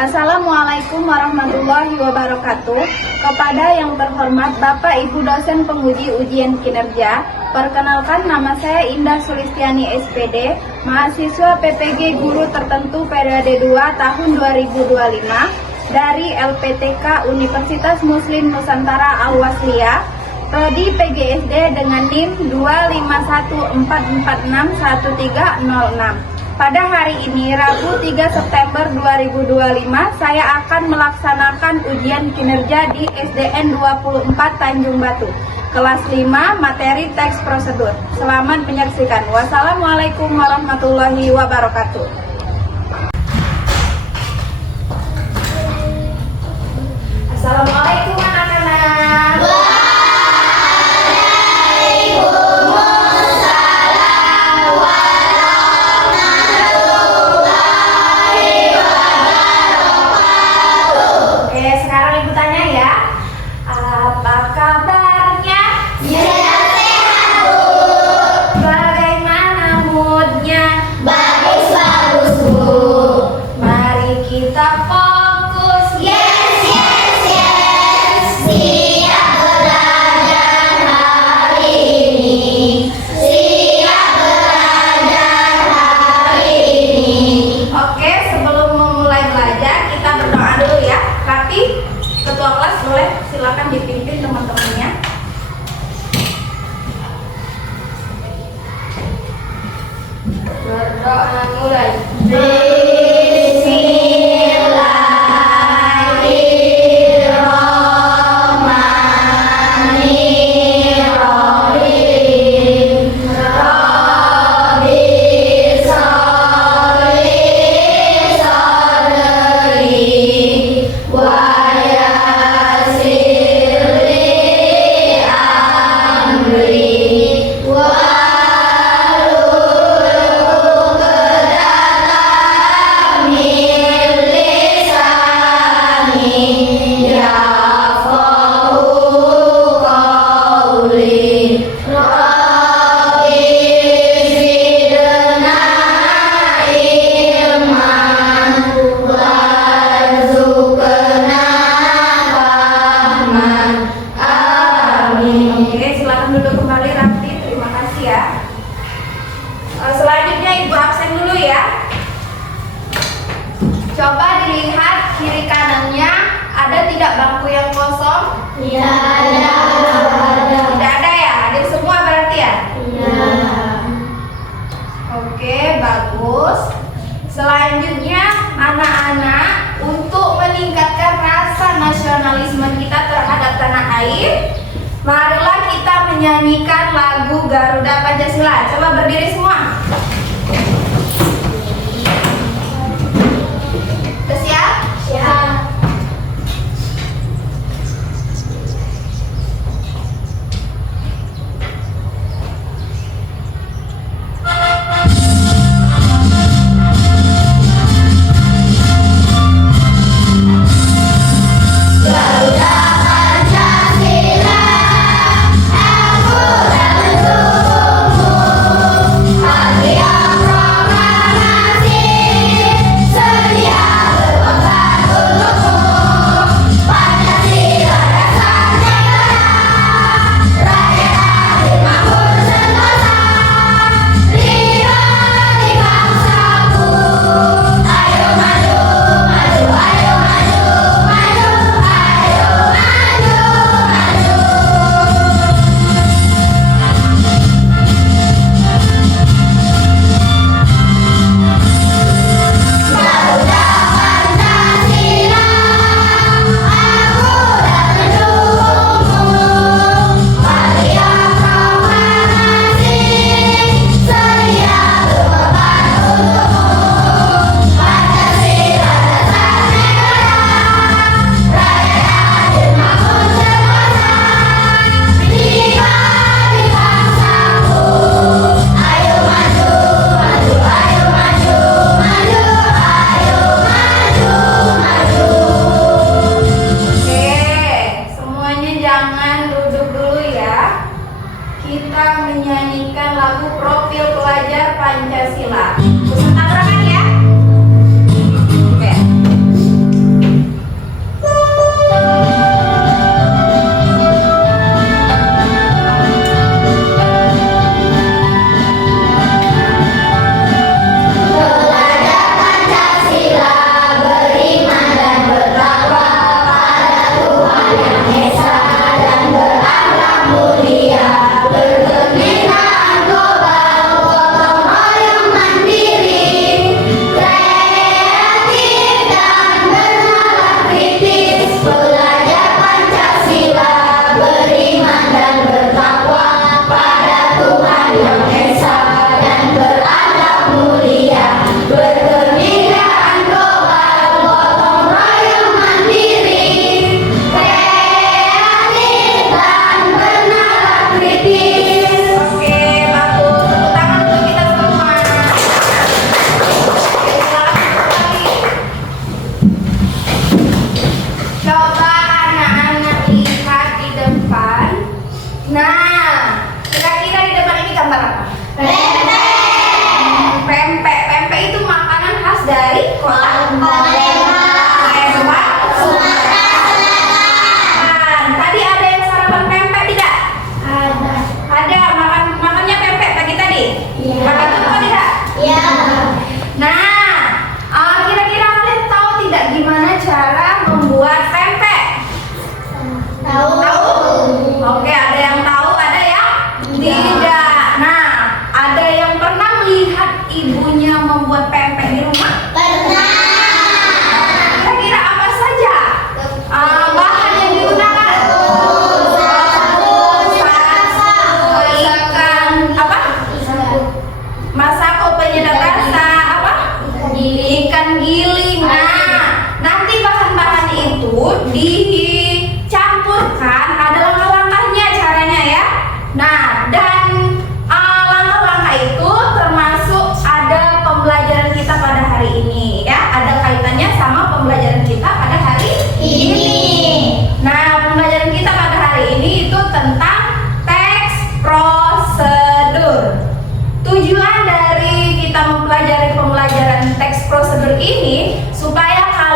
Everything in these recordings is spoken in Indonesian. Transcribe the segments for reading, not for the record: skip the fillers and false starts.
Assalamualaikum warahmatullahi wabarakatuh. Kepada yang terhormat Bapak Ibu dosen penguji ujian kinerja, perkenalkan nama saya Indah Sulistiani SPD, mahasiswa PPG Guru Tertentu periode 2 tahun 2025 dari LPTK Universitas Muslim Nusantara Al-Wasliyah, prodi PGSD dengan NIM 251446136. Pada hari ini, Rabu 3 September 2025, saya akan melaksanakan ujian kinerja di SDN 24 Tanjung Batu, kelas 5, materi teks prosedur. Selamat menyaksikan. Wassalamualaikum warahmatullahi wabarakatuh. Assalamualaikum anak-anak. Silakan dipimpin teman-temannya. Berdoa mulai. Selanjutnya Ibu absen dulu ya. Coba dilihat kiri kanannya, ada tidak bangku yang kosong? Tidak ada. Tidak ada ya? Ada semua berarti ya? Iya. Oke, bagus. Selanjutnya anak-anak, untuk meningkatkan rasa nasionalisme kita terhadap tanah air, marilah kita menyanyikan lagu Garuda Pancasila. Coba berdiri semua. Sudah siap? Siap. Garuda Pancasila, aku dan mendukungmu.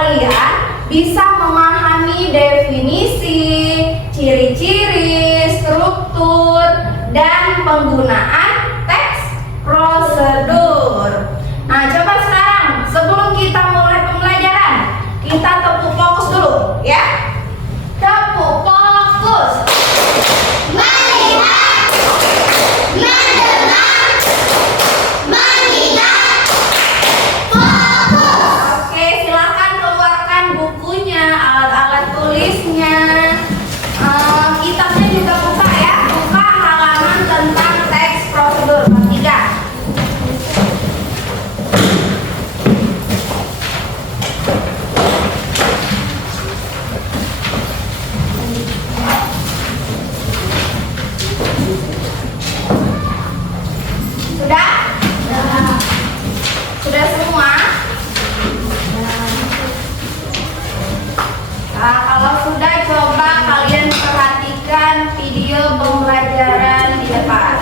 kalian bisa memahami definisi, ciri-ciri, struktur, dan penggunaan teks prosedur. Nah, coba sekarang sebelum kita mulai pembelajaran, kita tepuk fokus dulu ya. Tepuk fokus. Melihat, mendengar, mengingat, fokus. Oke, silakan keluarkan bukunya, alat-alat tulisnya. Kitabnya juga buka ya. Buka halaman tentang teks prosedur bab 3. Sudah? Sudah semua? Nah, kalau sudah, coba kalian perhatikan video pembelajaran di depan.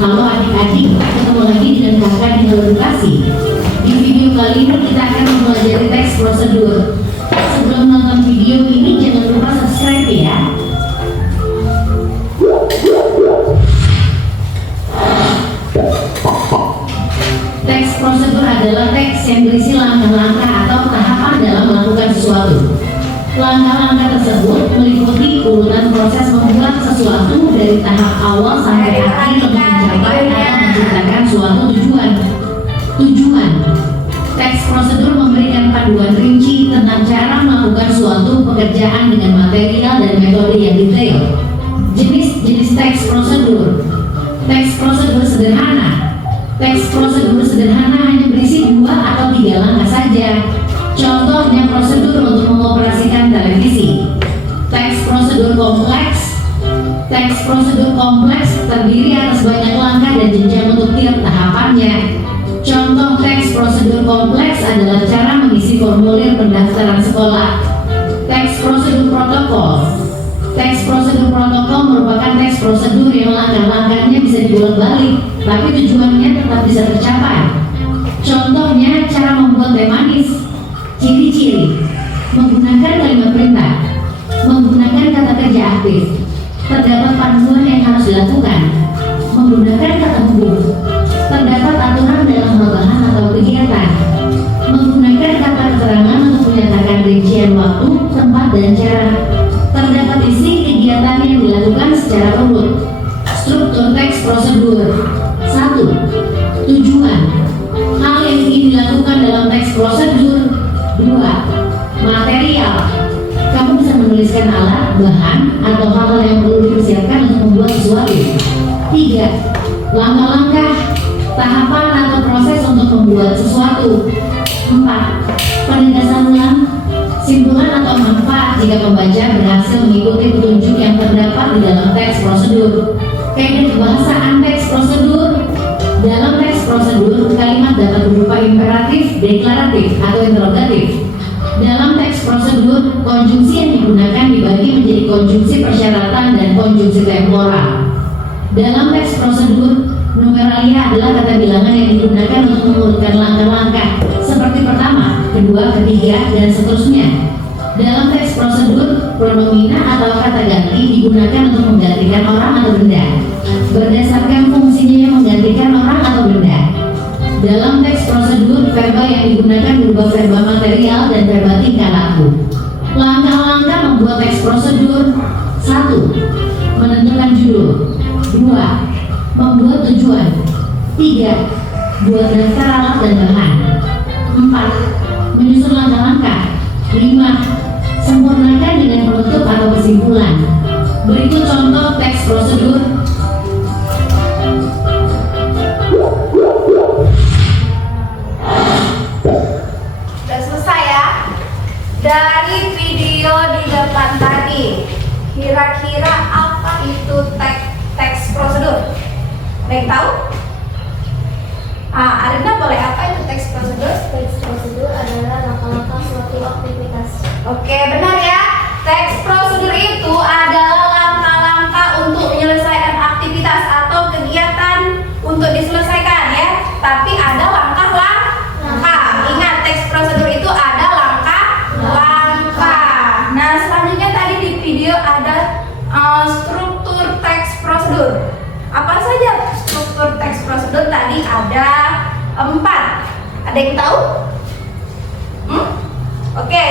Halo adik-adik, ketemu lagi dengan kakak di Halo Edukasi. Di video kali ini kita akan mempelajari teks prosedur. Sebelum nonton video ini jangan lupa subscribe ya. Teks prosedur adalah teks yang berisi langkah-langkah atau tahapan dalam melakukan sesuatu. Langkah-langkah tersebut meliputi urutan proses membuat sesuatu dari tahap awal sampai akhir untuk mencapai atau menciptakan suatu tujuan. Teks prosedur memberikan panduan rinci tentang cara melakukan suatu pekerjaan dengan material dan metode yang detail. Jenis-jenis teks prosedur. Teks prosedur sederhana. Teks prosedur sederhana hanya berisi 2 atau 3 langkah saja. Contohnya prosedur untuk mengoperasikan televisi. Teks prosedur kompleks. Teks prosedur kompleks terdiri atas banyak langkah dan jenjang untuk tiap tahapannya. Contoh teks prosedur kompleks adalah cara mengisi formulir pendaftaran sekolah. Teks prosedur protokol. Teks prosedur protokol merupakan teks prosedur yang langkah-langkahnya bisa dibolak-balik, tapi tujuannya tetap bisa tercapai. Contohnya cara membuat teh manis. Ciri-ciri: menggunakan kalimat perintah, menggunakan kata kerja aktif, terdapat panduan yang harus dilakukan, menggunakan kata hubung, terdapat aturan dalam hal bahan atau kegiatan, menggunakan kata keterangan untuk menyatakan rincian waktu, tempat, dan cara, terdapat isi kegiatan yang dilakukan secara urut. Struktur teks prosedur. 1. Tujuan: hal yang ingin dilakukan dalam teks prosedur. 2. Material: kamu bisa menuliskan alat, bahan, atau hal-hal yang perlu dipersiapkan untuk membuat sesuatu. 3. Langkah-langkah, tahapan atau proses untuk membuat sesuatu. 4. Penegasan ulang, simpulan atau manfaat jika pembaca berhasil mengikuti petunjuk yang terdapat di dalam teks prosedur. Kaidah kebahasaan teks prosedur. Dalam teks prosedur, kalimat dapat berupa imperatif, deklaratif, atau interrogatif. Dalam teks prosedur, konjungsi yang digunakan dibagi menjadi konjungsi persyaratan dan konjungsi temporal. Dalam teks prosedur, numeralia adalah kata bilangan yang digunakan untuk mengurutkan langkah-langkah, seperti pertama, kedua, ketiga, dan seterusnya. Dalam teks prosedur, pronomina atau kata ganti digunakan untuk menggantikan orang atau benda, berdasarkan fungsinya yang menggantikan orang atau benda. Dalam teks prosedur, verba yang digunakan berupa verba material dan verba tingkah laku. Langkah-langkah membuat teks prosedur. 1. Menentukan judul. 2. Membuat tujuan. 3. Buat daftar alat dan bahan. 4. Menyusun langkah-langkah. 5. Sempurnakan dengan penutup atau kesimpulan. Berikut contoh teks prosedur. Sudah selesai ya? Dari video di depan tadi, kira-kira apa itu teks prosedur? Ada yang tahu? Arina boleh, apa itu teks prosedur? Teks prosedur adalah langkah-langkah suatu aktivitas. Oke, benar ya. Teks prosedur itu adalah langkah-langkah untuk menyelesaikan aktivitas atau kegiatan untuk diselesaikan ya. Tapi ada langkah-langkah. Ingat, teks Ada yang tahu? Oke,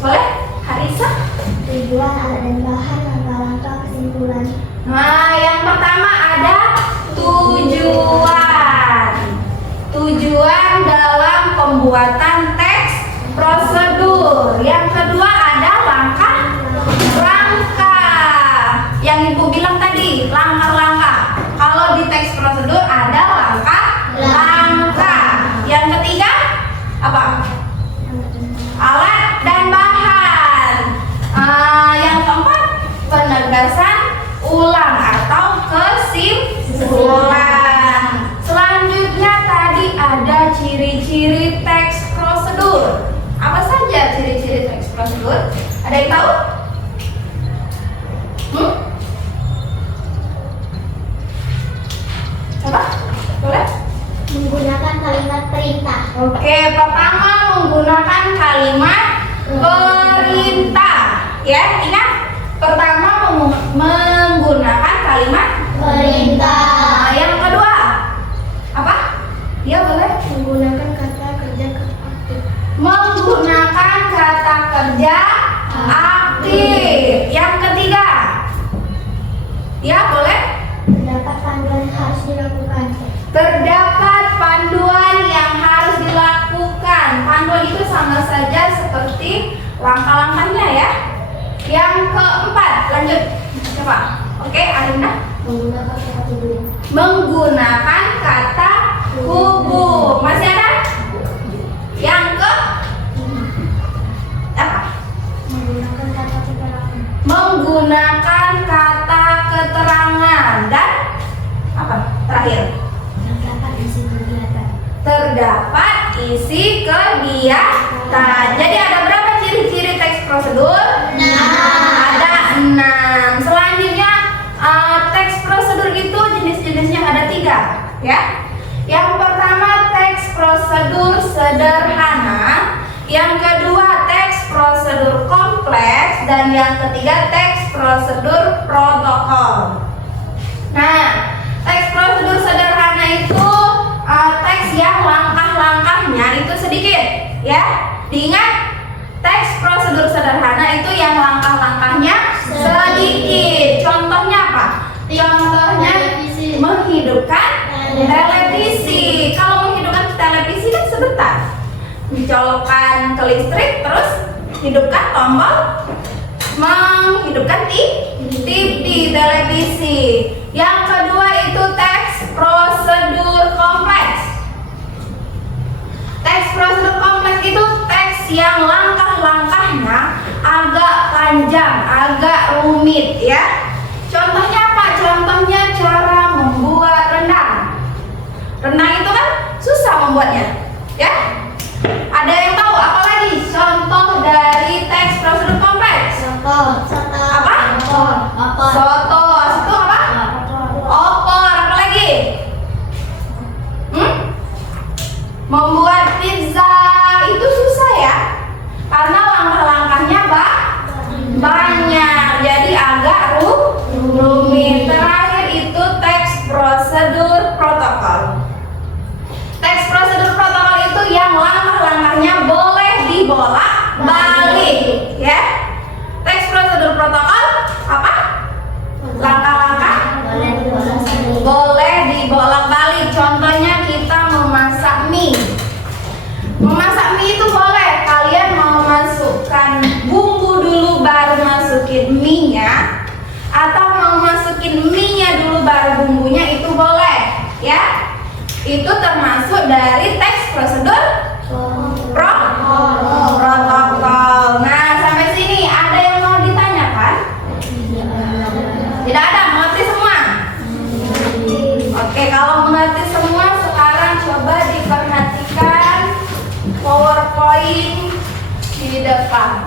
boleh? Harisa? Tujuan, alat dan bahan, langkah-langkah, kesimpulan. Nah, yang pertama ada tujuan. Tujuan dalam pembuatan teks prosedur. Yang kedua ada langkah. Yang Ibu bilang tadi, langkah-langkah. Kalau di teks prosedur ada langkah. Yang ketiga apa? Alat dan bahan. Yang keempat penegasan ulang atau kesimpulan. Selanjutnya tadi ada ciri-ciri teks prosedur. Apa saja ciri-ciri teks prosedur? Ada yang tahu? Coba, boleh? Menggunakan kalimat perintah. Oke, pertama menggunakan kalimat perintah. Ya, ingat. Pertama menggunakan kalimat Perintah. yang kedua apa? Dia boleh Menggunakan kata kerja aktif. menggunakan kata kerja aktif. Yang ketiga, dia boleh Terdapat panduan harus dilakukan. terdapat panduan yang harus dilakukan. Panduan itu sama saja seperti langkah-langkahnya ya. Yang keempat, lanjut. Coba. Oke, Arinda. Menggunakan kata tujuan. Menggunakan kata hubung. Masih ada? Yang ke apa? Menggunakan kata keterangan. Menggunakan kata keterangan dan apa? Terakhir. Terdapat isi kegiatan. Terdapat isi kegiatan. Jadi ada berapa ciri-ciri teks prosedur? 6. Ada 6. Selanjutnya teks prosedur itu jenis-jenisnya ada 3, ya. Yang pertama teks prosedur sederhana, yang kedua teks prosedur kompleks, dan yang ketiga teks prosedur protokol. Nah, teks prosedur sederhana itu teks yang langkah-langkahnya itu sedikit, ya. Diingat, teks prosedur sederhana itu yang langkah-langkahnya sedikit. Contohnya apa? Contohnya menghidupkan televisi. Kalau menghidupkan televisi kan sebentar. Dicolokkan ke listrik, terus hidupkan tombol menghidupkan TV televisi. Yang kedua itu teks prosedur kompleks. Teks prosedur kompleks itu teks yang langkah-langkahnya agak panjang, agak rumit ya. Contohnya apa? Contohnya cara membuat rendang. Rendang itu kan susah membuatnya, ya. Ada yang tahu apa lagi contoh dari teks prosedur kompleks? Soto. Apa? Soto. Soto apa? Opor. Apa lagi? Membuat pizza itu susah ya, karena langkah-langkahnya banyak, jadi agak rumit. Terakhir itu teks prosedur protokol. Teks prosedur protokol itu yang langkah-langkahnya boleh dibolak-balik, ya. Teks prosedur protokol apa? Langkah-langkah boleh dibolak-balik. Contohnya kita memasak mie. Memasak mie itu boleh kalian mau masukkan bumbu dulu baru masukin mie-nya, atau mau masukin mie-nya dulu baru bumbunya, itu boleh, ya. Itu termasuk dari teks prosedur protokol. Nah, sampai sini ada yang mau ditanyakan? Tidak ada, mengerti semua? Oke, kalau mengerti semua, sekarang coba diperhatikan PowerPoint di depan.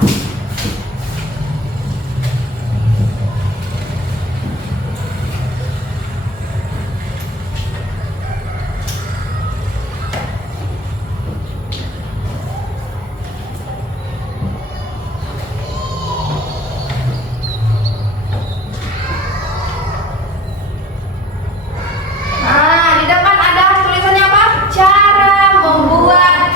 Nah, di depan ada tulisannya apa? Cara membuat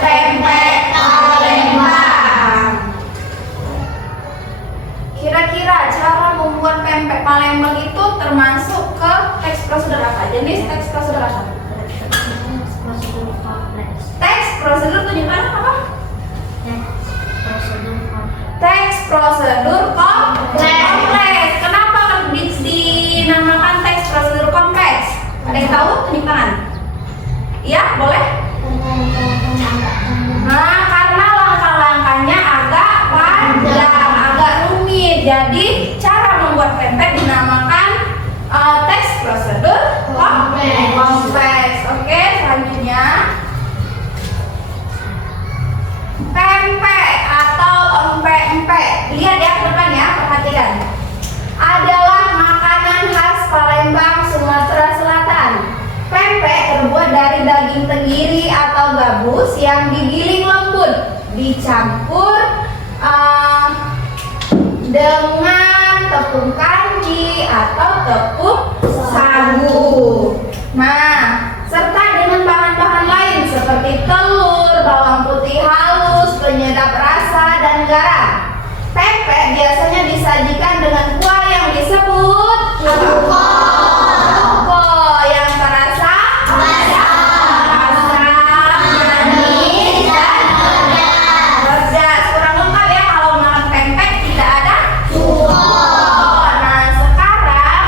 pempek. Lihat ya ke depan ya, perhatikan. Adalah makanan khas Palembang, Sumatera Selatan. Pempek terbuat dari daging tenggiri atau gabus yang digiling lembut, dicampur dengan tepung kanji atau tepung sagu. Nah, serta dengan bahan-bahan lain seperti telur, bawang putih halus, penyedap rasa, dan garam. Pempek biasanya disajikan dengan kuah yang disebut cuko. Cuko yang terasa asam, manis, dan pedas. Kurang lengkap ya kalau makan pempek tidak ada cuko. Nah, sekarang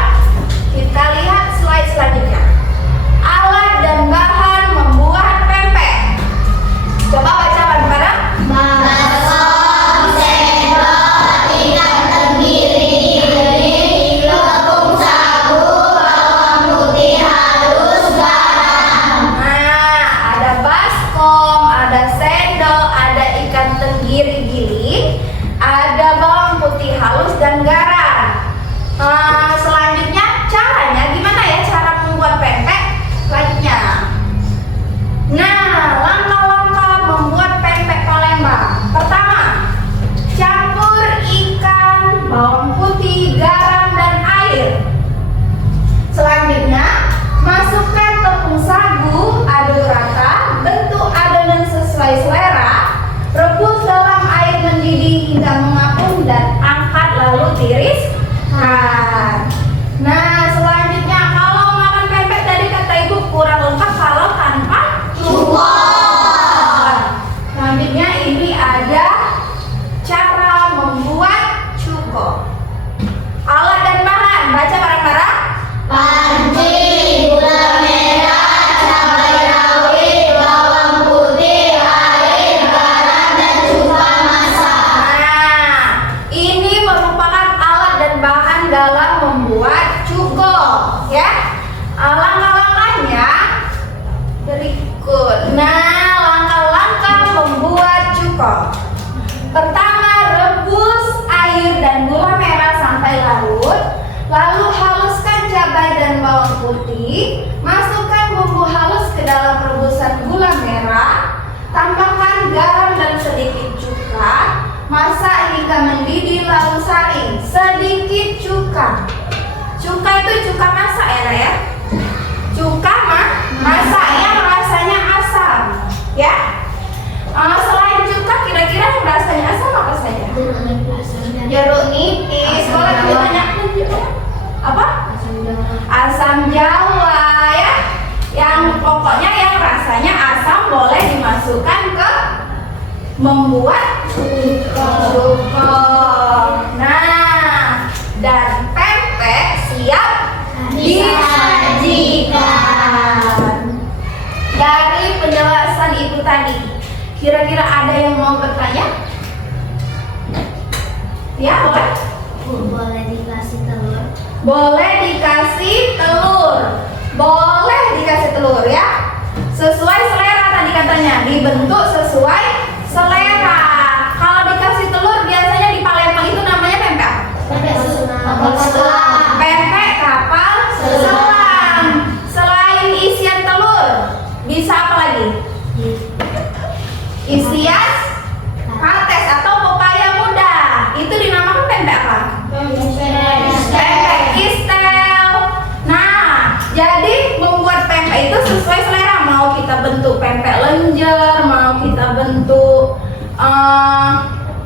kita lihat slide selanjutnya. Alat dan bahan membuat pempek. Coba baca bareng-bareng. Giling, ada bawang putih halus dan garam. Selanjutnya caranya gimana ya cara membuat pempek selanjutnya. Nah, langkah-langkah membuat pempek Palembang. Pertama, campur ikan, bawang putih, garam, dan air. Selanjutnya, masukkan tepung sagu, aduk rata, bentuk adonan sesuai selera. Rebus dalam air mendidih hingga mengapung dan angkat lalu tiriskan. Nah, selanjutnya kalau makan pempek tadi kata ibu kurang lengkap kalau tanpa cuko. Selanjutnya ini ada cara membuat cuko. Alat dan bahan, baca bareng-bareng. Panci, gula merah, cabai rawit, bawang putih, air, garam, dan cuka masak. Nah, ini merupakan alat dan bahan dalam membuat cuko, ya. Langkah-langkahnya berikut. Nah, langkah-langkah membuat cuko. Pertama, rebus air dan gula merah sampai larut. Lalu haluskan cabai dan bawang putih. Masukkan bumbu halus ke dalam rebusan gula merah. Tambahkan garam dan sedikit cuka. Masak hingga mendidih lalu saring. Sedikit cuka. Cuka itu cuka masak ya, Nak, ya. Cuka masak yang rasanya asam, ya. Selain cuka, kira-kira yang rasanya asam apa saja? Jeruk nipis. Boleh ditanyakan juga? Apa? Asam Jawa, ya. Yang pokoknya yang rasanya asam boleh dimasukkan ke membuat cuko. Nah, dan pempek siap disajikan. Dari penjelasan ibu tadi, kira-kira ada yang mau bertanya? Ya, boleh. Boleh dikasih telur. Boleh dikasih telur. Boleh dikasih telur, ya. Sesuai selera tadi katanya, dibentuk sesuai selera. Kalau dikasih telur biasanya di Palembang itu namanya pempek. Pempek kapal selam. Selain isian telur, bisa apa lagi? Isian pates atau pepaya muda. Itu dinamakan pempek apa? Pempek kistel. Nah, jadi membuat pempek itu sesuai selera. Mau kita bentuk pempek lenjer, mau kita bentuk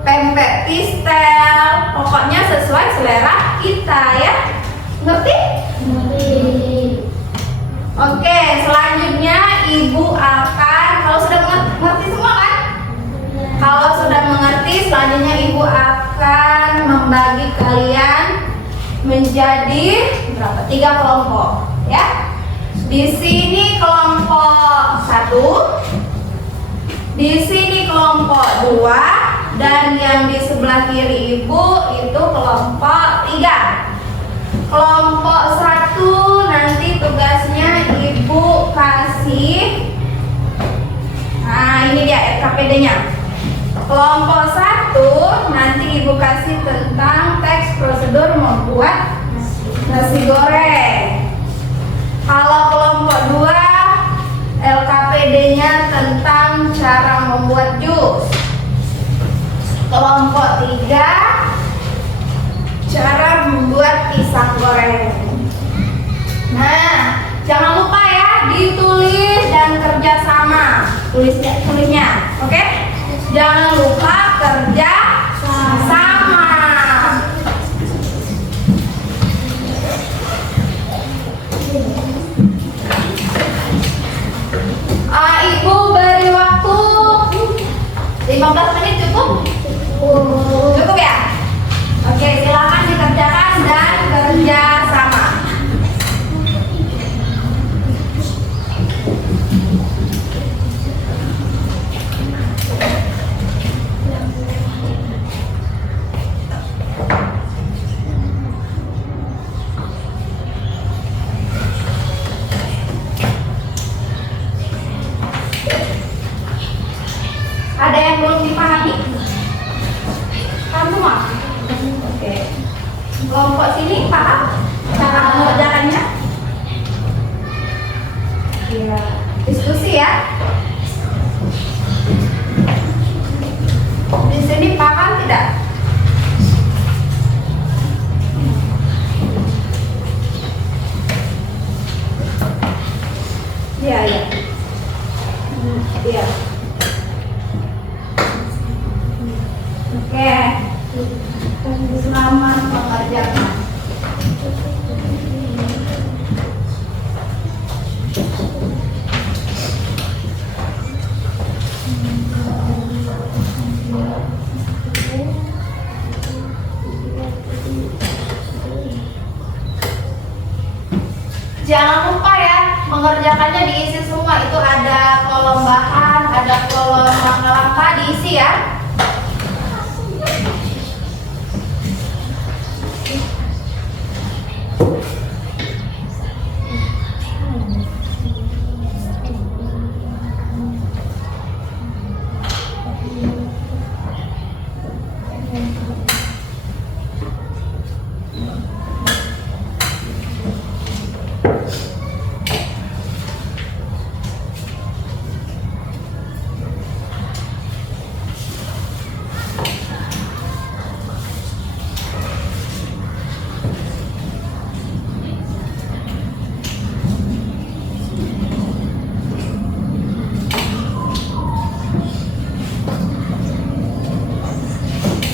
pempek kistel, pokoknya sesuai selera kita, ya. Ngerti? Oke, selanjutnya ibu akan, kalau sudah mengerti semua kan? Kalau sudah mengerti, selanjutnya ibu akan membagi kalian menjadi berapa? 3 kelompok, ya. Di sini kelompok 1, di sini kelompok 2, dan yang di sebelah kiri ibu itu kelompok 3. Kelompok 1 nanti tugasnya ibu kasih. Nah, ini dia RKPD-nya. Kelompok 1 nanti ibu presentasi tentang teks prosedur membuat nasi goreng. Kalau kelompok 2, LKPD-nya tentang cara membuat jus. Kelompok 3, cara membuat pisang goreng. Nah, jangan lupa ya ditulis dan kerjasama tulisnya, oke? Jangan lupa kerja sama. Ibu beri waktu 15 menit cukup? Cukup ya? Oke, silakan dikerjakan dan kerja sama. Ada yang belum dipahami? Paham semua? Oke. Kelompok sini paham cara mengerjakannya? Ya, diskusi ya. Di sini paham tidak? Iya, iya. Iya. Oke, selamat mengerjakan. Jangan lupa ya, mengerjakannya diisi semua. Itu ada kolom bahan, ada kolom langkah-langkah, diisi ya.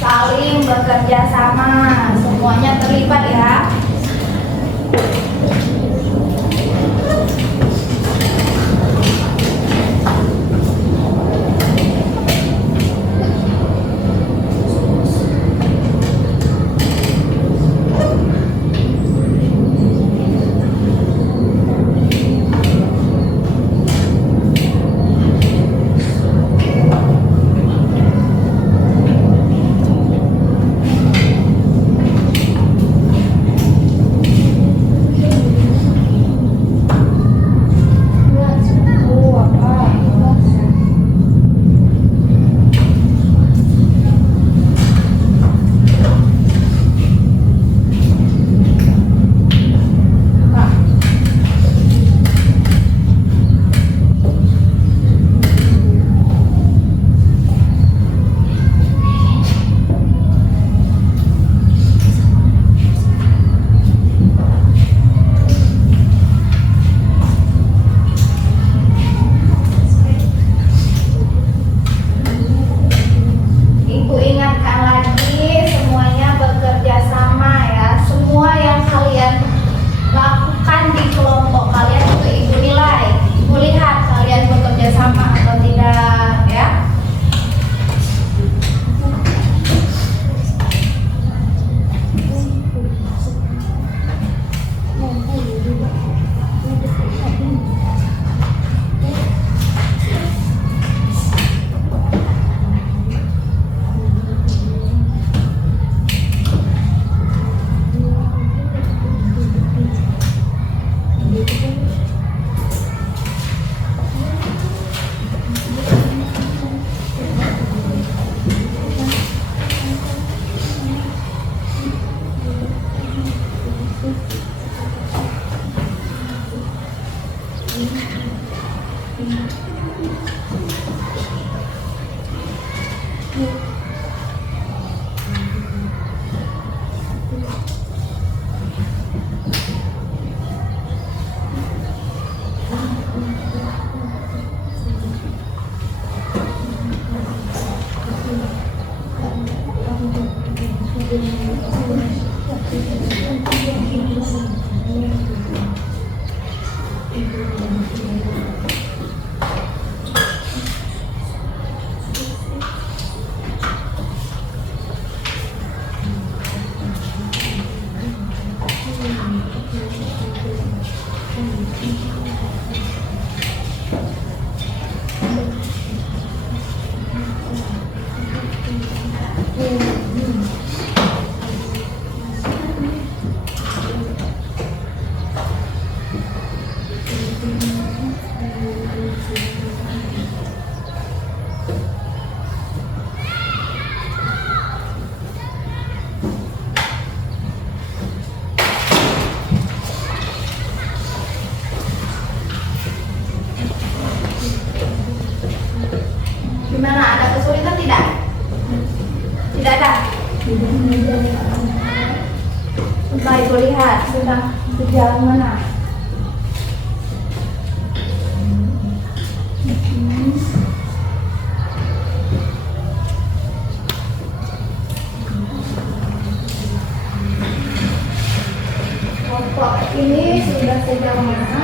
Saling bekerja sama, semuanya terlibat ya. Gimana, ada kesulitan tidak? Tidak ada. Coba Ibu lihat sudah sejauh mana. Kelompok ini sudah sejauh mana?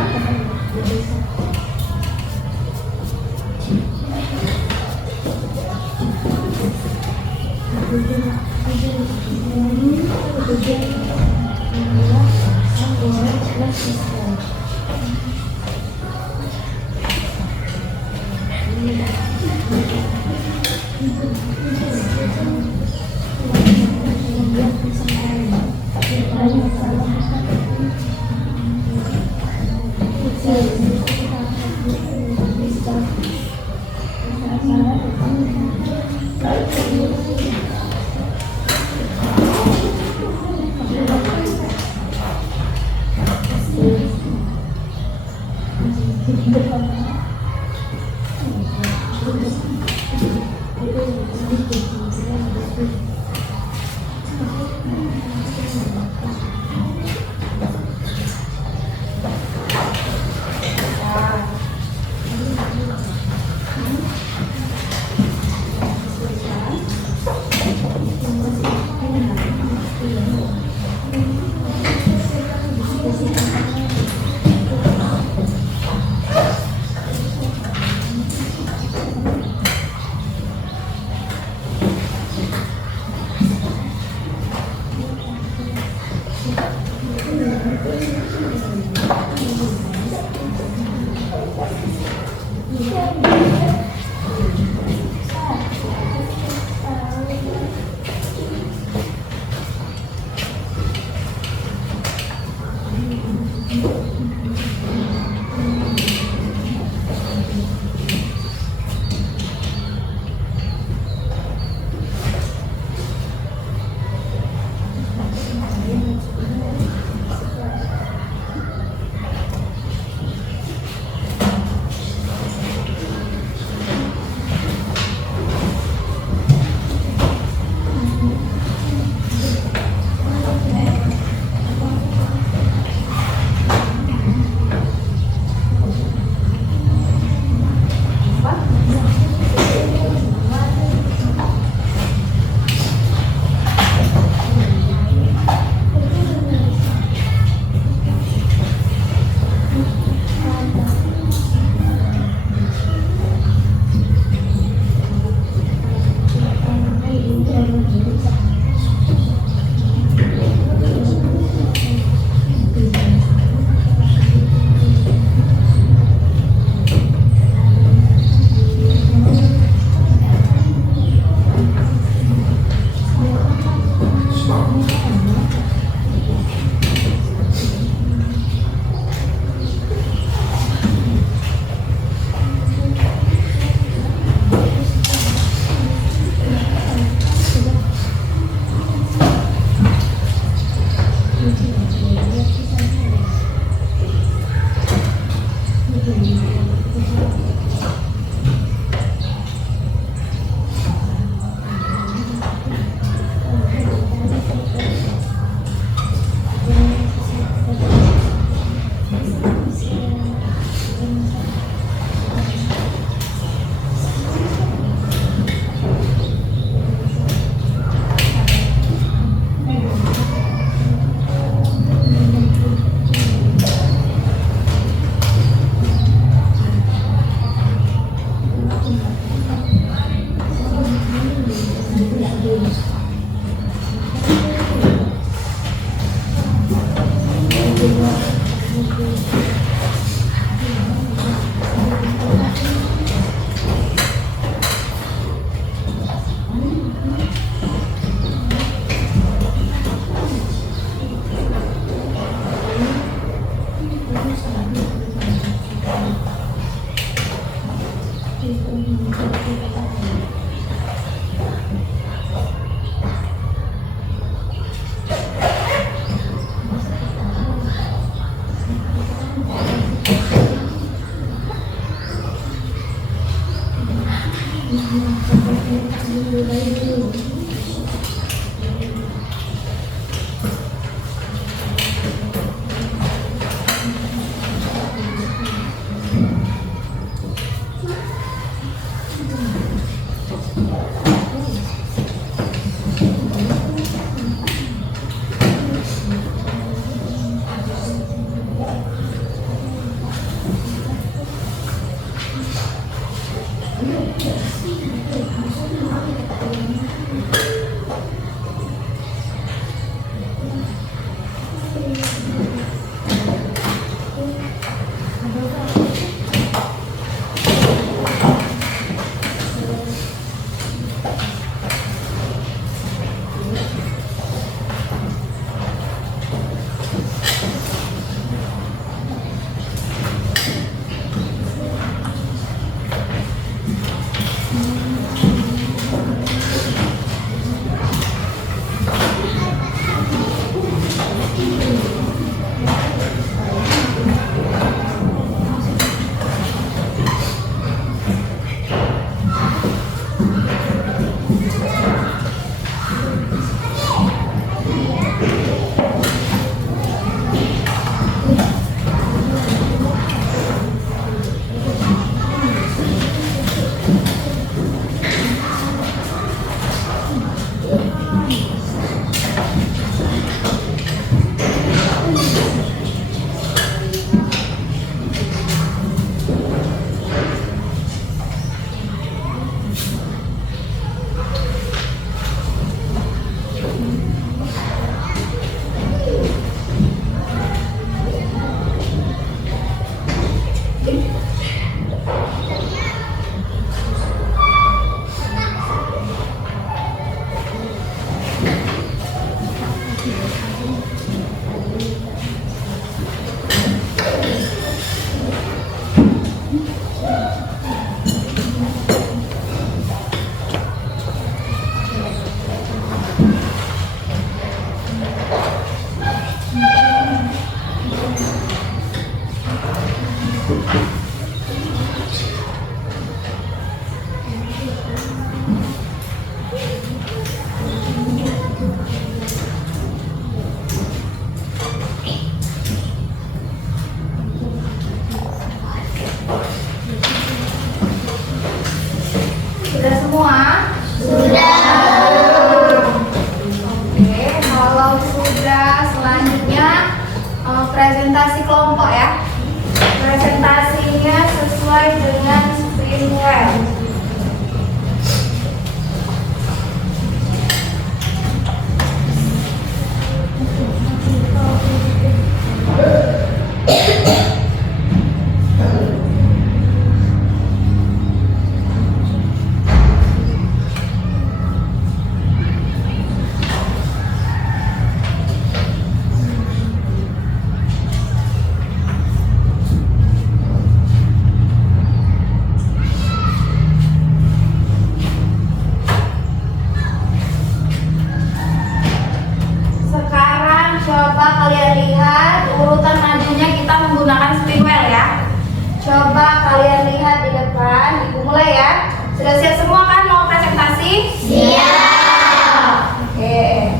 Coba kalian lihat di depan. Ibu mulai ya. Sudah siap semua kan mau presentasi? Siap. Oke.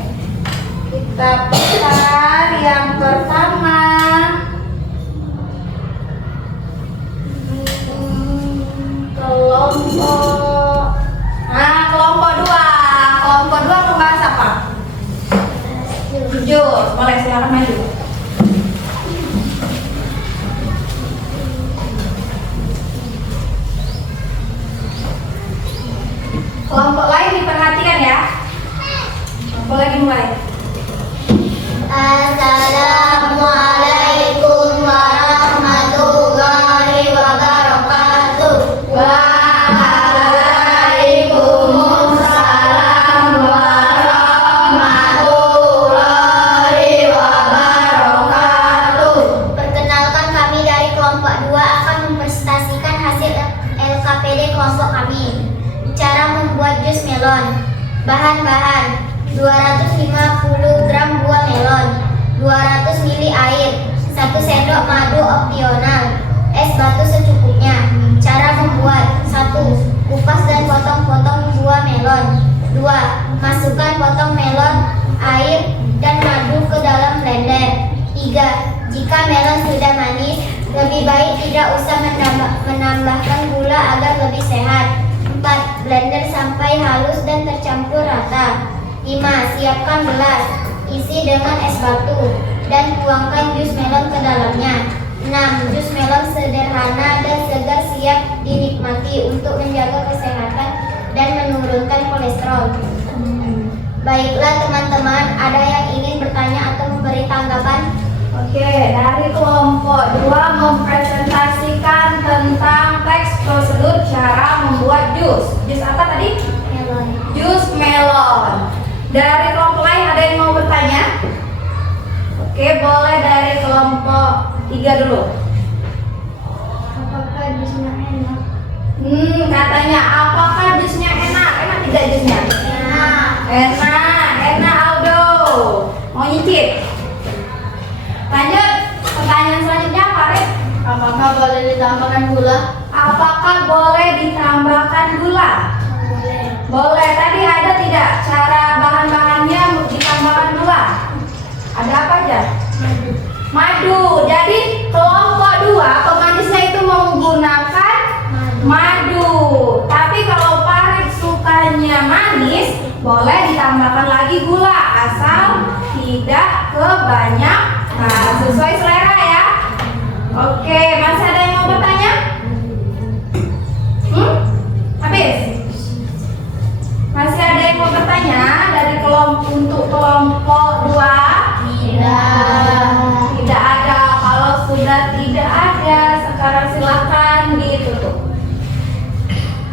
Kita putar yang pertama. Kelompok. Nah, kelompok dua. Kelompok dua membahas apa? Jus. Boleh silakan maju. Kelompok lain diperhatikan ya. Boleh dimulai. Assalamualaikum warahmatullahi wabarakatuh. Waalaikumsalam warahmatullahi wabarakatuh. Perkenalkan, kami dari kelompok 2 akan mempresentasikan hasil LKPD kelompok kami. Cara membuat jus melon. Bahan-bahan: 250 gram buah melon, 200 ml air, 1 sendok madu opsional, es batu secukupnya. Cara membuat: 1. Kupas dan potong-potong buah melon. 2. Masukkan potong melon, air, dan madu ke dalam blender. 3. Jika melon sudah manis, lebih baik tidak usah menambahkan gula agar lebih sehat. 4. Blender sampai halus dan tercampur rata. 5. Siapkan gelas, isi dengan es batu, dan tuangkan jus melon ke dalamnya. 6. Jus melon sederhana dan segar siap dinikmati untuk menjaga kesehatan dan menurunkan kolesterol. Baiklah teman-teman, ada yang ingin bertanya atau memberi tanggapan? Oke, dari kelompok 2 mempresentasikan tentang teks prosedur cara membuat jus. Jus apa tadi? Melon. Jus melon. Dari kelompok lain ada yang mau bertanya? Oke, boleh dari kelompok 3 dulu. Apakah jusnya enak? Katanya apakah jusnya enak? Enak tidak jusnya? Enak. Enak Aldo. Mau nyicip? Lanjut, pertanyaan selanjutnya apa, Rek? Apakah boleh ditambahkan gula? Apakah boleh ditambahkan gula? Boleh. Boleh. Tadi ada tidak cara bahan-bahannya ditambahkan gula? Ada apa aja? Madu. Jadi kelompok 2 pemanisnya itu menggunakan madu. Tapi kalau Farid sukanya manis, boleh ditambahkan lagi gula asal tidak kebanyakan. Nah, sesuai selera ya. Oke, masih ada yang mau bertanya? Habis? Masih ada yang mau bertanya dari untuk kelompok 2? Tidak ada. Kalau sudah tidak ada, sekarang silakan ditutup.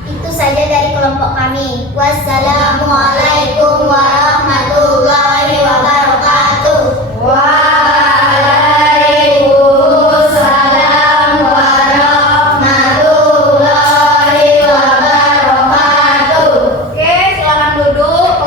Itu saja dari kelompok kami. Wassalamualaikum warahmatullahi wabarakatuh. Waalaikumsalam warahmatullahi wabarakatuh. Oke, silakan duduk.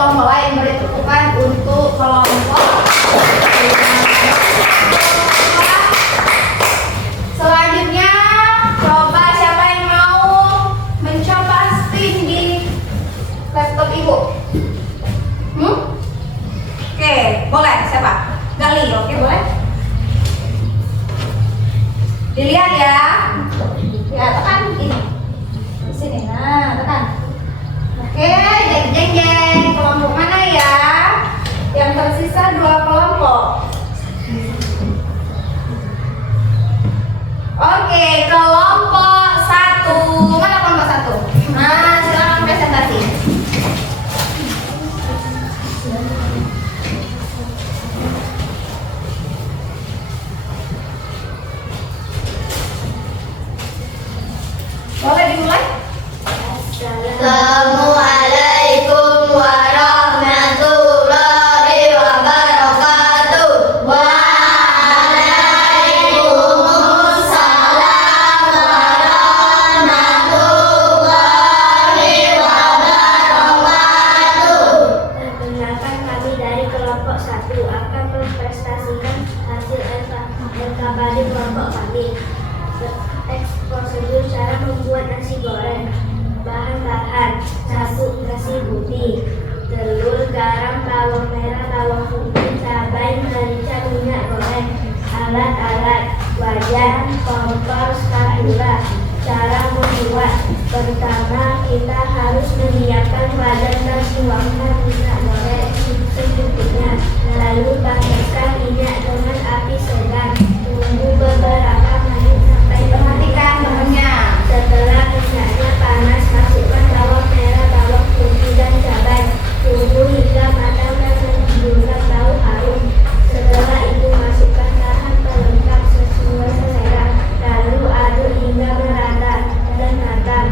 bawang merah, bawang putih, cabai, merica, minyak goreng. Alat-alat: wajan, kompor, spatula. Cara membuat: pertama kita harus menyiapkan wajan dan tuangkan minyak goreng secukupnya. Lalu panaskan minyak dengan api sedang. Tunggu beberapa menit sampai Perhatikan temannya. setelah minyaknya panas, masukkan bawang merah, bawang putih, dan cabai. Tunggu hingga matang dan menimbulkan bau harum. Setelah itu masukkan bahan pelengkap sesuai selera. Lalu aduk hingga merata dan matang.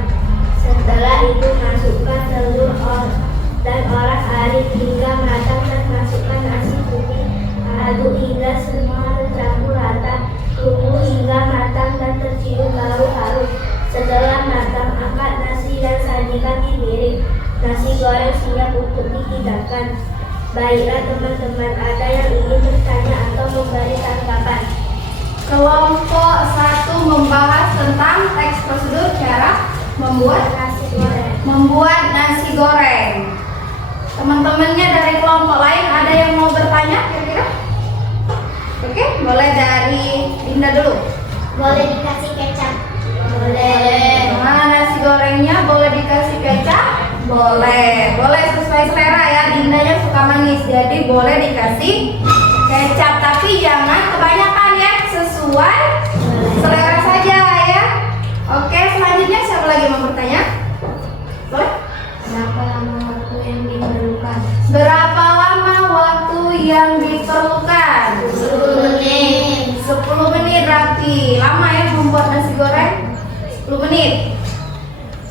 Setelah itu masukkan telur dan orak-arik hingga matang dan masukkan nasi putih. Aduk hingga semua tercampur rata. Tunggu hingga matang dan tercium bau harum. Setelah matang, angkat nasi dan sajikan di piring. Nasi goreng siap untuk dihidangkan. Baiklah teman-teman, ada yang ingin bertanya atau memberi tanggapan? Kelompok 1 membahas tentang teks prosedur cara membuat nasi goreng. Teman-temannya dari kelompok lain ada yang mau bertanya kira-kira? Oke, boleh dari Dinda dulu. Boleh dikasih kecap? Boleh. Nah, nasi gorengnya boleh dikasih kecap? Boleh. Boleh sesuai selera ya. Dindanya suka manis, jadi boleh dikasih kecap, tapi jangan kebanyakan ya, sesuai selera saja ya. Oke, selanjutnya siapa lagi mau bertanya? Boleh? Berapa lama waktu yang diperlukan? Berapa lama waktu yang diperlukan? 10 menit. 10 menit berarti lama ya membuat nasi goreng? 10 menit.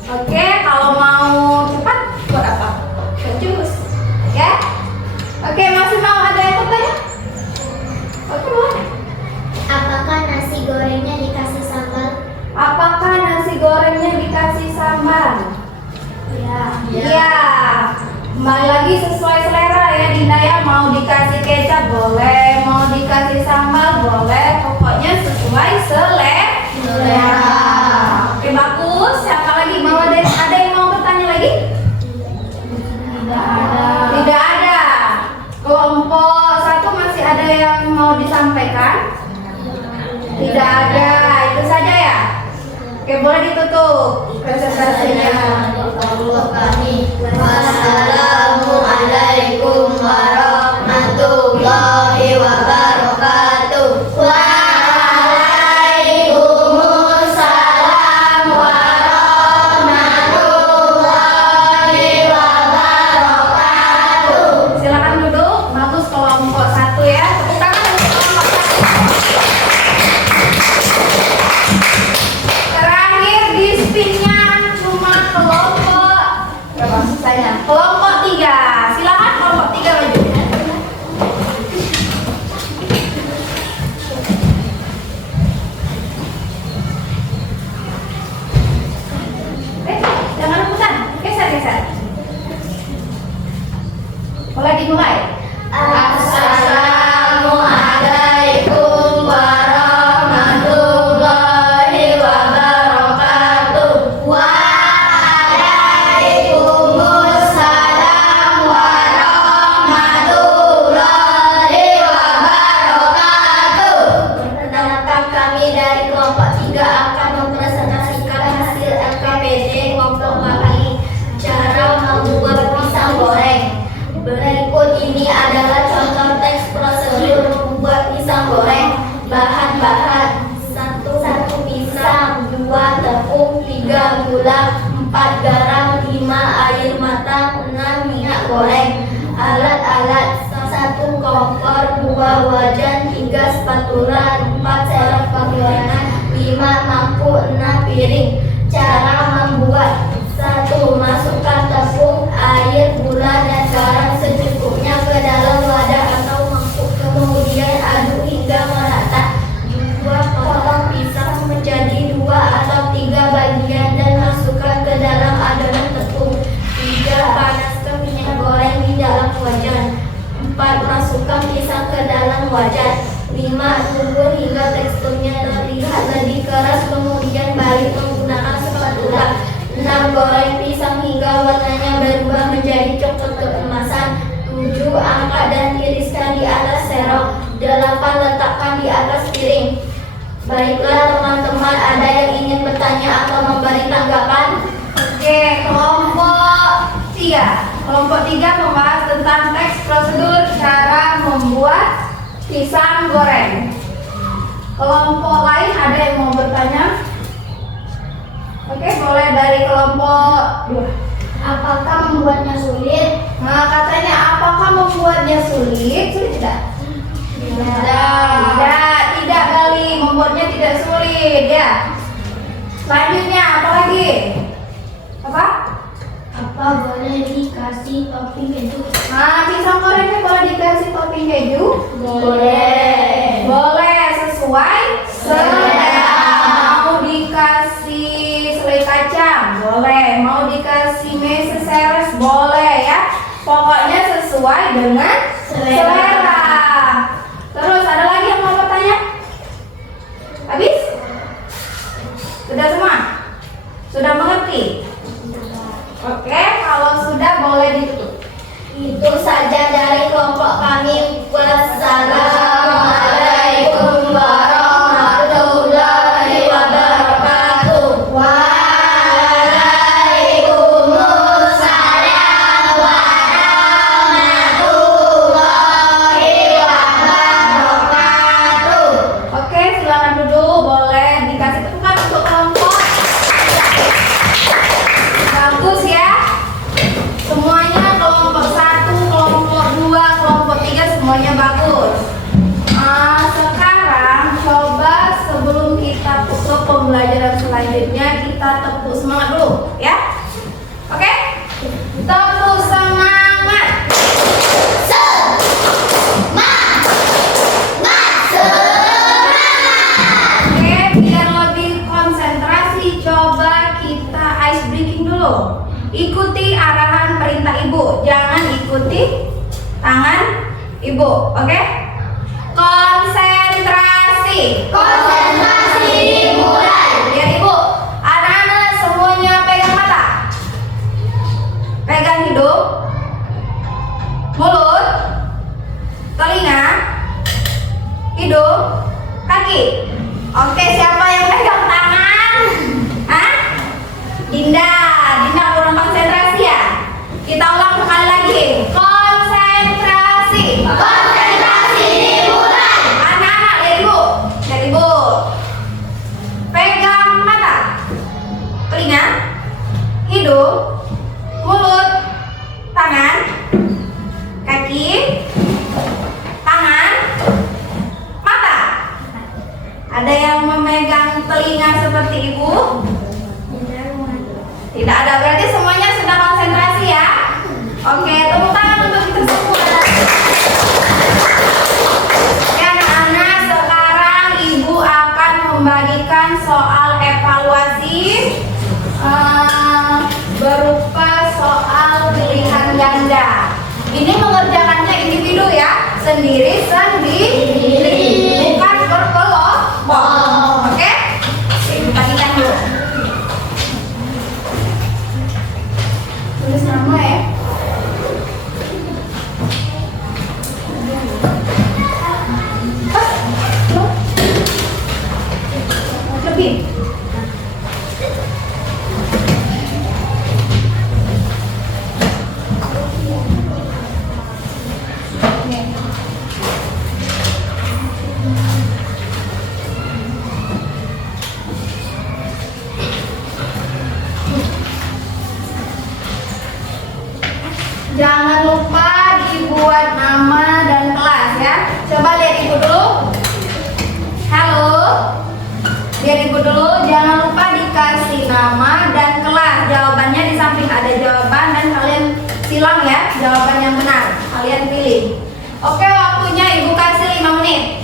Oke, kalau mau cepat buat apa? Jus. Ya? Oke, masih mau ada yang bertanya? Oke, boleh. Apakah nasi gorengnya dikasih sambal? Apakah nasi gorengnya dikasih sambal? Ya. Iya. Kembali lagi sesuai selera ya Dinda ya. Mau dikasih kecap boleh, mau dikasih sambal boleh. Pokoknya sesuai selera. Oke, bagus. Siapa lagi? Mau ada yang mau bertanya lagi? Tidak ada. Kelompok 1 masih ada yang mau disampaikan? Tidak ada. Itu saja ya. Oke, boleh ditutup presentasinya. Wassalamualaikum warahmatullahi wabarakatuh. Waalaikumsalam warahmatullahi wabarakatuh. Silakan duduk. Bagus kelompok 1 ya. Tepuk tangan untuk kelompok 1. Terakhir di spinnya cuma kelompok berapa sisanya? Kelompok 3. Silakan kelompok 3 maju. Jangan rebutan. Geser. Boleh dimulai. Assalamualaikum warahmatullahi wabarakatuh. Waalaikumsalam warahmatullahi wabarakatuh. Perkenalkan, kami dari kelompok 3 akan mempresentasikan hasil LKPD kelompok kami. Cara membuat pisang goreng. Berikut ini adalah contoh teks prosedur membuat pisang goreng. Bahan-bahan: 1 pisang, 2 tepung, 3 gula, 4 garam, 5 air matang, 6 minyak goreng. Alat-alat: 1 kompor, 2 wajan, 3 spatula, 4 sendok penggorengan, 5 mangkuk, 6 piring. Cara membuat: 1. Masukkan tepung, air, gula, dan garam secukupnya ke dalam wadah atau mangkuk. Kemudian aduk hingga merata. 2. Potong pisang menjadi 2 atau 3 bagian dan masukkan ke dalam adonan tepung. 3. Panaskan minyak goreng di dalam wajan. 4. Masukkan pisang ke dalam wajan. 5. Tunggu hingga teksturnya terlihat lebih keras, kemudian balik menggunakan spatula. 6. Goreng pisang hingga warnanya berubah menjadi coklat keemasan. 7. 8 letakkan di atas piring. Baiklah teman-teman, ada yang ingin bertanya atau memberi tanggapan? Oke, kelompok 3. Kelompok 3 membahas tentang teks prosedur cara membuat pisang goreng. Kelompok lain ada yang mau bertanya? Oke, boleh dari kelompok 2. Apakah membuatnya sulit? Nah, katanya apakah membuatnya sulit? Sulit tidak? Tidak kali, membuatnya tidak sulit ya. Selanjutnya apa lagi? Apa? Apa boleh dikasih topping keju? Nah, pisang gorengnya boleh dikasih topping keju? Boleh. Boleh, sesuai selera. Mau dikasih selai kacang? Boleh. Mau dikasih meses boleh ya. Pokoknya sesuai dengan selera. Terus ada lagi yang mau bertanya? Habis? Sudah semua? Sudah mengerti? Oke, kalau sudah boleh ditutup. Itu saja dari kelompok kami. Wassalamualaikum warahmatullahi wabarakatuh. Waalaikumsalam warahmatullahi wabarakatuh. Oke, silakan duduk. Boleh dikasih tepukan untuk kelompok. Bagus ya. Semuanya kelompok 1, kelompok 2, kelompok 3 semuanya bagus. Sekarang coba sebelum kita ke pembelajaran selanjutnya kita tepuk semangat dulu ya. Oke? Tepuk semangat. Oke, biar lebih konsentrasi coba kita ice breaking dulu. Ikuti arahan perintah ibu, jangan ikuti tangan ibu, oke? Konsentrasi. Konsentrasi dimulai. Lihat ibu, anak-anak semuanya pegang mata, pegang hidung, mulut, telinga, hidung, kaki. Oke, siapa yang pegang tangan? Hah? Dinda kurang konsentrasi ya? Kita ulang sekali lagi. Konsentrasi. Konsentrasi dimulai. Anak-anak lihat ibu, pegang mata, telinga, hidung, mulut, tangan, kaki, tangan, mata. Ada yang memegang telinga seperti ibu? Tidak ada, berarti semuanya sedang konsentrasi ya. Oke, tepuk tangan untuk kita semua. Ya anak-anak, sekarang ibu akan membagikan soal evaluasi berupa soal pilihan ganda. Ini mengerjakannya individu ya, sendiri-sendiri, bukan berkelompok. Oke? Ibu bagikan dulu. Tulis nama ya. Lebih. Jangan lupa dibuat nama dan kelas ya. Coba lihat ibu dulu. Halo. Lihat ibu dulu. Jangan lupa dikasih nama dan kelas. Jawabannya di samping ada jawaban dan kalian silang ya jawaban yang benar. Kalian pilih. Oke, waktunya ibu kasih 5 menit.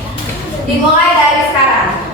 Dimulai dari sekarang.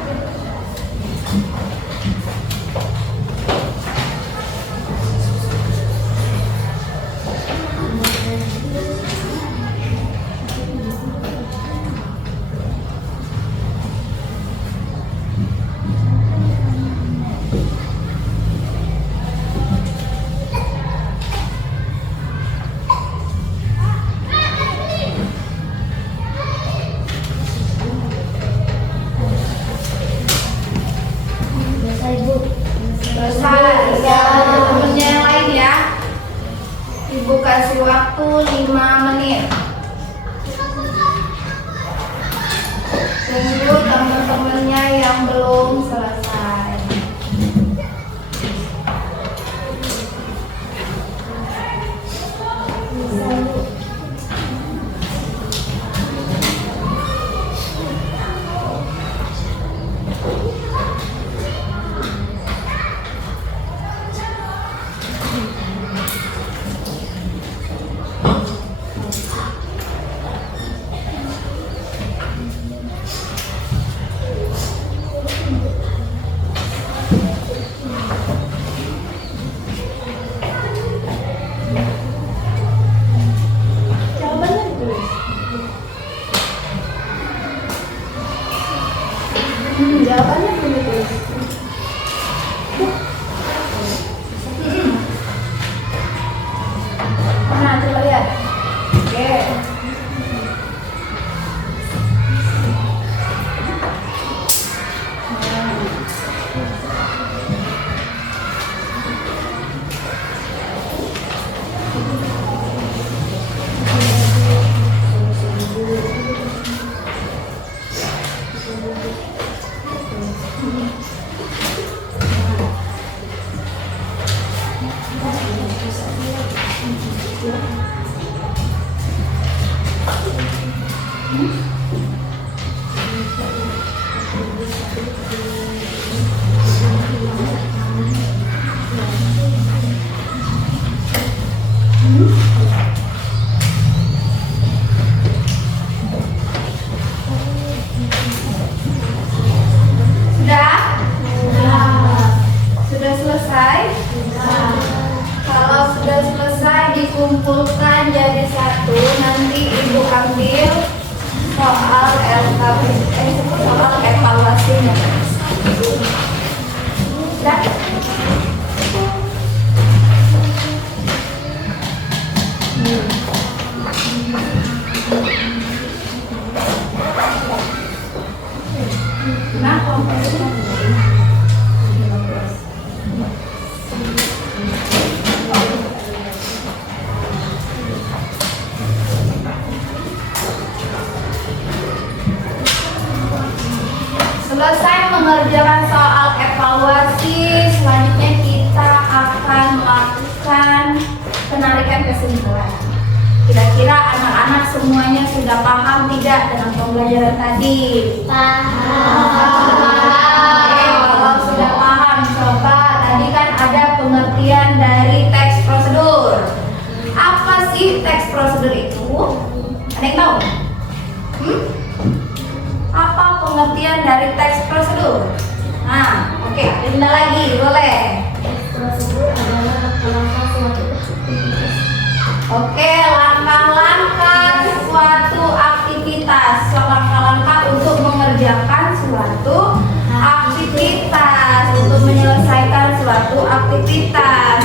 mengerjakan soal evaluasi, selanjutnya kita akan melakukan penarikan kesimpulan. Kira-kira anak-anak semuanya sudah paham tidak dengan pembelajaran tadi? Oke, kalau sudah paham, coba tadi kan ada pengertian dari teks prosedur. Apa sih teks prosedur itu? Ada yang tahu? Apa pengertian dari teks prosedur? Nah, oke, Linda lagi, boleh. Prosedur adalah langkah suatu aktivitas. Oke, langkah-langkah suatu aktivitas. Langkah-langkah untuk mengerjakan suatu aktivitas, untuk menyelesaikan suatu aktivitas.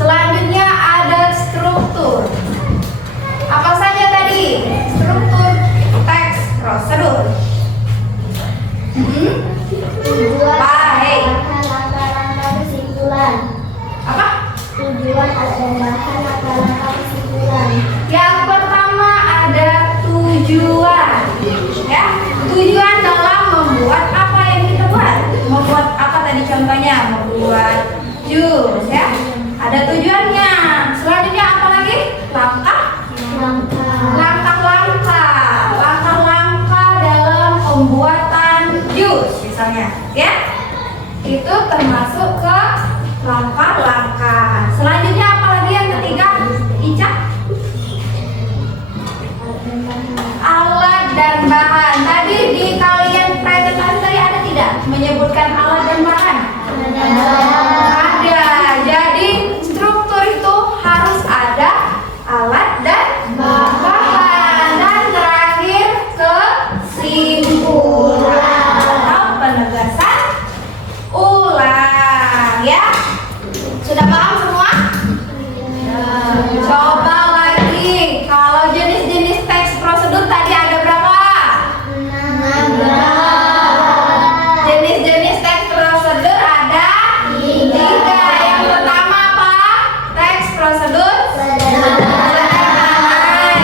Selanjutnya ada struktur. Apa saja tadi? Struktur teks prosedur. Tujuan Baik. langkah-langkah kesimpulan. Apa? Tujuan dan bahan langkah-langkah kesimpulan. Yang pertama ada tujuan. Ya, tujuan dalam membuat apa yang kita buat. Membuat apa tadi contohnya? Membuat jus, ya. Ada tujuannya. Selanjutnya apa lagi? Langkah-langkah dalam pembuatan jus, misalnya, ya. Itu termasuk ke langkah-langkah. Selanjutnya apa lagi yang ketiga? Ica? Alat dan bahan. Tadi di kalian presentasi tadi ada tidak menyebutkan alat dan bahan? Ada. Jadi struktur itu harus ada alat dan bahan. Dan terakhir kesimpulan atau penegasan ulang, ya. Sudah paham semua? Coba lagi, kalau jenis-jenis teks prosedur tadi ada berapa? Jenis-jenis teks prosedur ada 3. Yang pertama apa? Teks prosedur sederhana.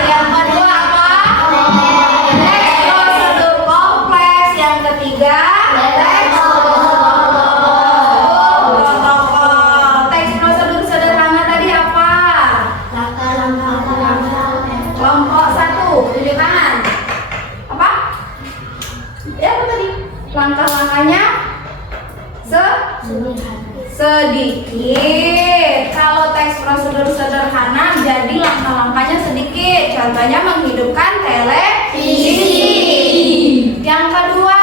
Yang kedua apa? Teks prosedur kompleks. Yang ketiga teks protokol. Teks prosedur sederhana tadi apa? Kelompok 1, tunjuk kanan. Apa? Ya, apa tadi? Langkah-langkahnya sedikit. Kalau teks prosedur sederhana jadi langkah-langkahnya sedikit. Contohnya menghidupkan televisi. Yang kedua,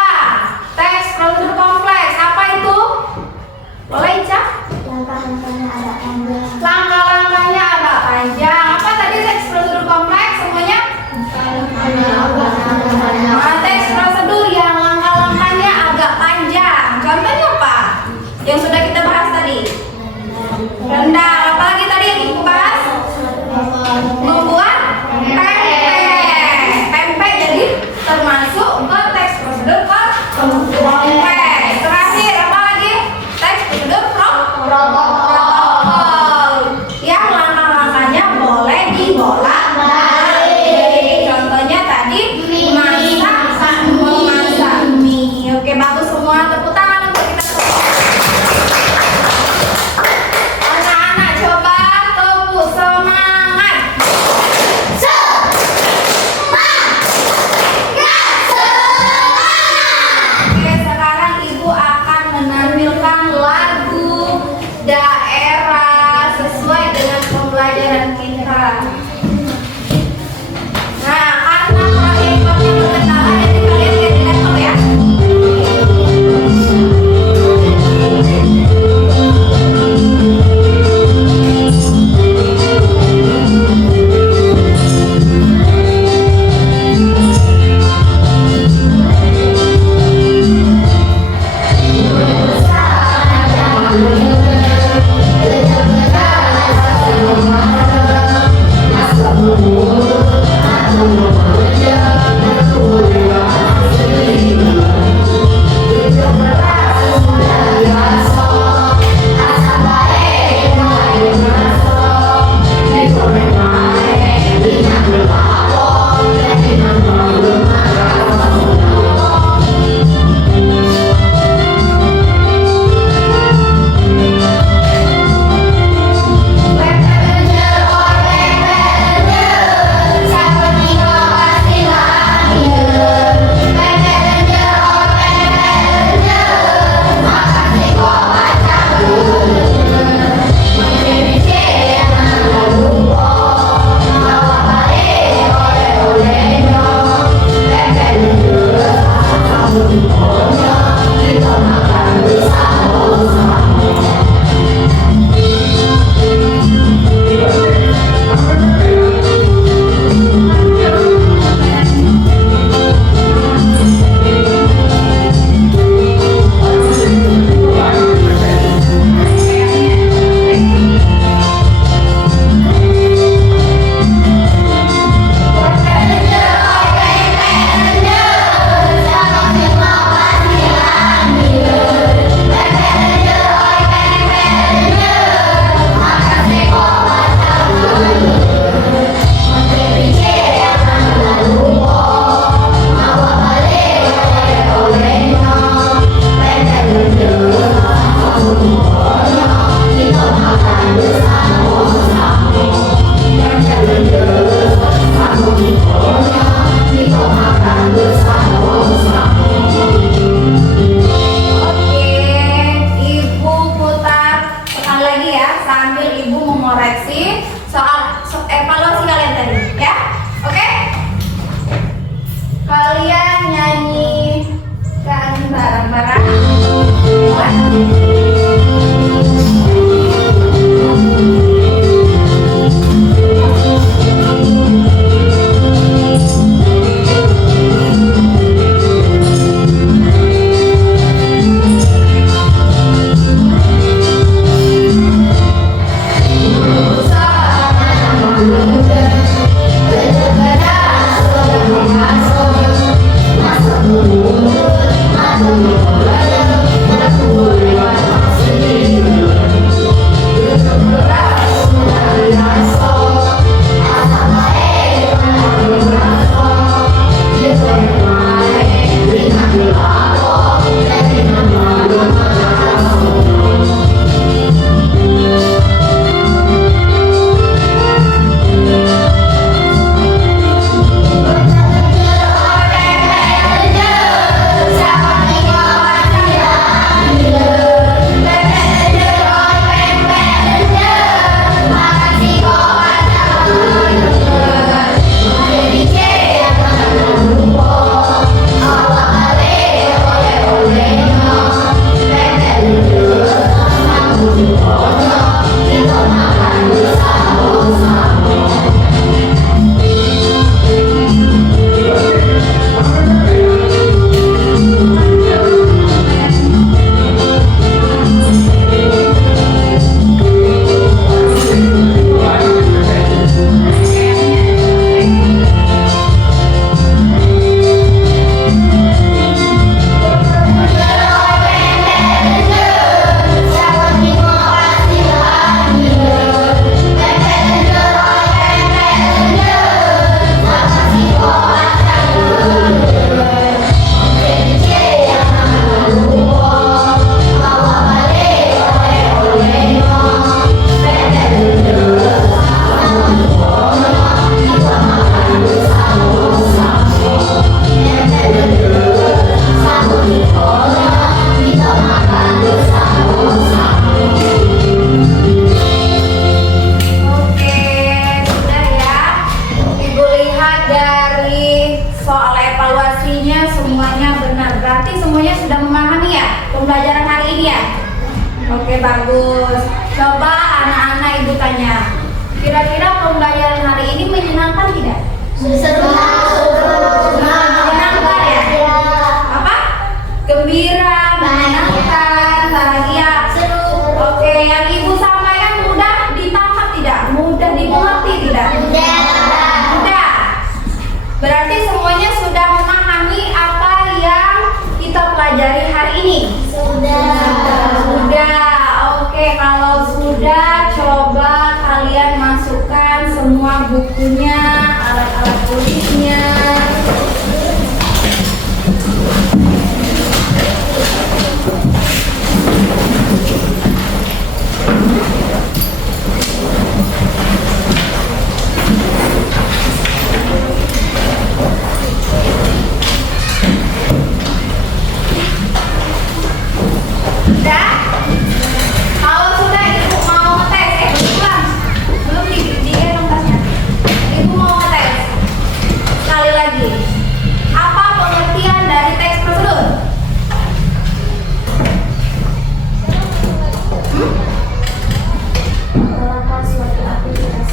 teks prosedur kompleks. Apa itu? Boleh, Ica? Langkah-langkahnya agak panjang. Apa tadi teks prosedur kompleks semuanya? Nah, teks prosedur yang langkah-langkahnya agak panjang. Contohnya apa? Yang sudah kita bahas tadi. Rendang. Apalagi tadi yang kita bahas? Membuat pempek. Berarti semuanya sudah memahami ya pembelajaran hari ini ya? Oke, bagus. Coba anak-anak ibu tanya, kira-kira pembelajaran hari ini menyenangkan tidak? Seru. Menyenangkan ya? Apa? Gembira, menyenangkan, bahagia. Seru. Oke, yang ibu sampaikan mudah ditangkap tidak? Mudah dimengerti tidak? Mudah. Berarti semuanya sudah memahami apa yang kita pelajari hari ini? Sudah. Oke, kalau sudah, coba kalian masukkan semua bukunya, alat-alat tulisnya. Sudah? Kalau sudah ibu mau ngetes, belum digendong tasnya. Ibu mau ngetes. Sekali lagi. Apa pengertian dari teks prosedur?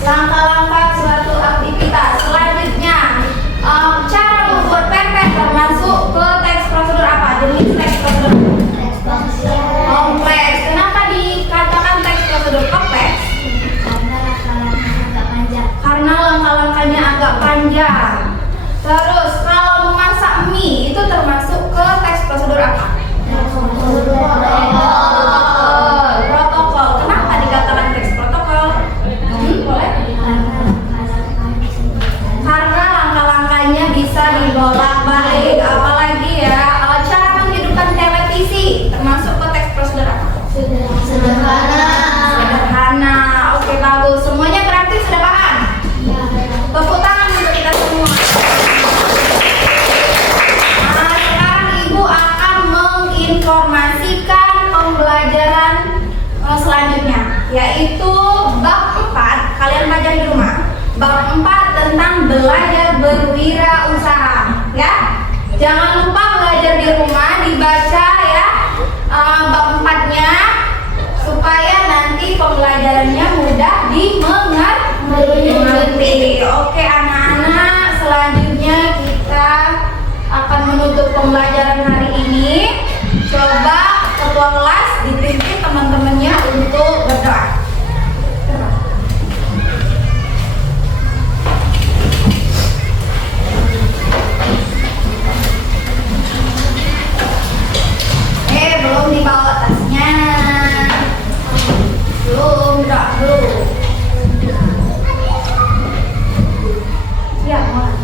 Langkah-langkah suatu aktivitas. Selanjutnya, cara membuat pepet termasuk ke teks prosedur apa? Jenis teks prosedur kompleks. Kenapa dikatakan teks prosedur kompleks? Karena langkah-langkahnya agak panjang. Terus kalau memasak mie itu termasuk ke teks prosedur apa? Protokol. Kenapa dikatakan teks protokol? Boleh? Karena langkah-langkahnya bisa dibolak-balik. Apalagi ya, cara menghidupkan televisi termasuk ke teks prosedur apa? Sederhana. Oke, bagus. Semuanya berarti sudah paham? Tepuk tangan untuk kita semua. Nah, sekarang ibu akan menginformasikan pembelajaran selanjutnya, yaitu bab 4. Kalian belajar di rumah. Bab 4 tentang belajar berwirausaha, ya. Jangan lupa belajar di rumah, dibaca ya bab 4-nya supaya nanti pembelajarannya mudah dimengerti. Oke anak-anak, selanjutnya kita akan menutup pembelajaran hari ini. Coba ketua kelas dipimpin teman-temannya untuk berdoa. Belum dibawa tasnya. Belum, doa dulu. Ya, mulai.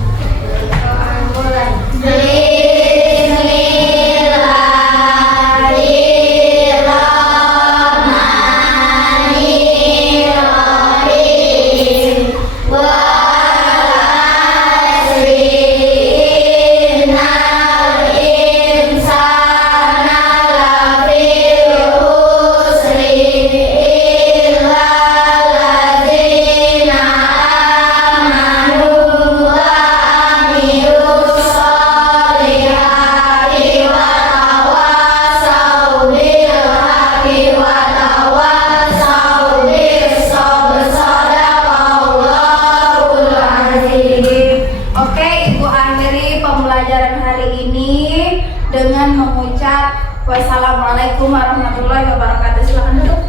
Pembelajaran hari ini dengan mengucap wassalamualaikum warahmatullahi wabarakatuh. Silakan duduk.